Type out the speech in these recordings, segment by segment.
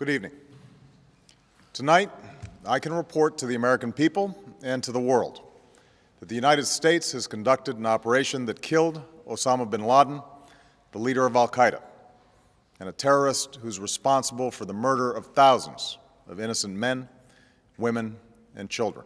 Good evening. Tonight, I can report to the American people and to the world that the United States has conducted an operation that killed Osama bin Laden, the leader of al-Qaeda, and a terrorist who's responsible for the murder of thousands of innocent men, women, and children.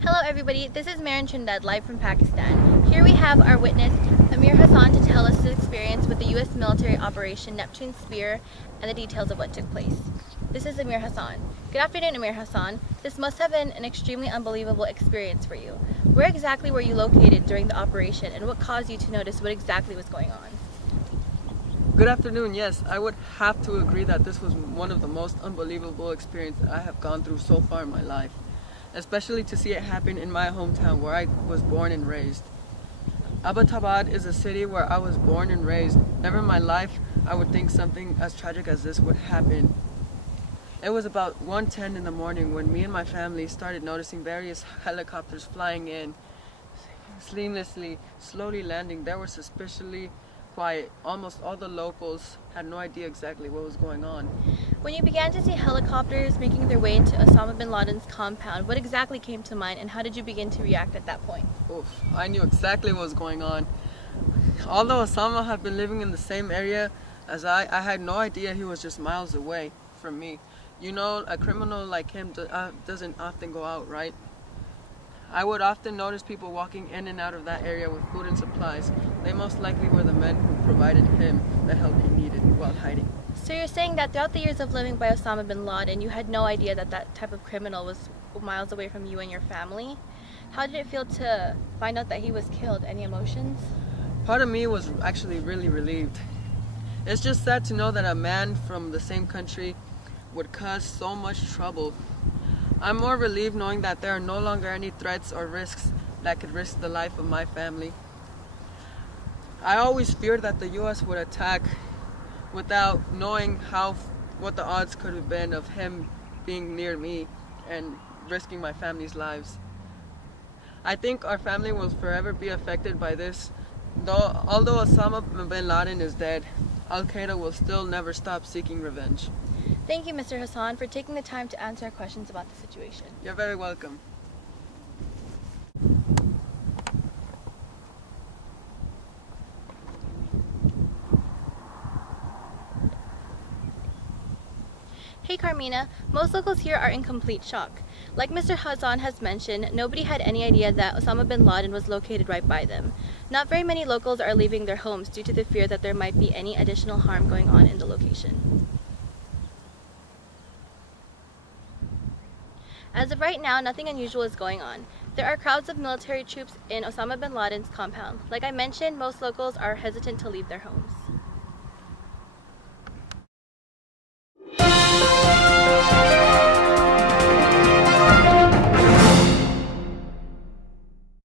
Hello everybody, this is Maren live from Pakistan. Here we have our witness, Amir Hassan, to tell us his experience with the U.S. military operation Neptune Spear and the details of what took place. This is Amir Hassan. Good afternoon, Amir Hassan. This must have been an extremely unbelievable experience for you. Where exactly were you located during the operation, and what caused you to notice what exactly was going on? Good afternoon. Yes, I would have to agree that this was one of the most unbelievable experiences I have gone through so far in my life, especially to see it happen in my hometown where I was born and raised. Abbottabad is a city where I was born and raised. Never in my life I would think something as tragic as this would happen. It was about 1:10 in the morning when me and my family started noticing various helicopters flying in, seamlessly, slowly landing. They were suspiciously quiet. Almost all the locals had no idea exactly what was going on. When you began to see helicopters making their way into Osama bin Laden's compound, what exactly came to mind, and how did you begin to react at that point? Oof, I knew exactly what was going on. Although Osama had been living in the same area as I had no idea he was just miles away from me. You know, a criminal like him doesn't often go out, right? I would often notice people walking in and out of that area with food and supplies. They most likely were the men who provided him the help he needed while hiding. So you're saying that throughout the years of living by Osama bin Laden, you had no idea that that type of criminal was miles away from you and your family? How did it feel to find out that he was killed? Any emotions? Part of me was actually really relieved. It's just sad to know that a man from the same country would cause so much trouble. I'm more relieved knowing that there are no longer any threats or risks that could risk the life of my family. I always feared that the U.S. would attack without knowing what the odds could have been of him being near me and risking my family's lives. I think our family will forever be affected by this. Although Osama bin Laden is dead, al-Qaeda will still never stop seeking revenge. Thank you, Mr. Hassan, for taking the time to answer our questions about the situation. You're very welcome. Hey Carmina, most locals here are in complete shock. Like Mr. Hassan has mentioned, nobody had any idea that Osama bin Laden was located right by them. Not very many locals are leaving their homes due to the fear that there might be any additional harm going on in the location. As of right now, nothing unusual is going on. There are crowds of military troops in Osama bin Laden's compound. Like I mentioned, most locals are hesitant to leave their homes.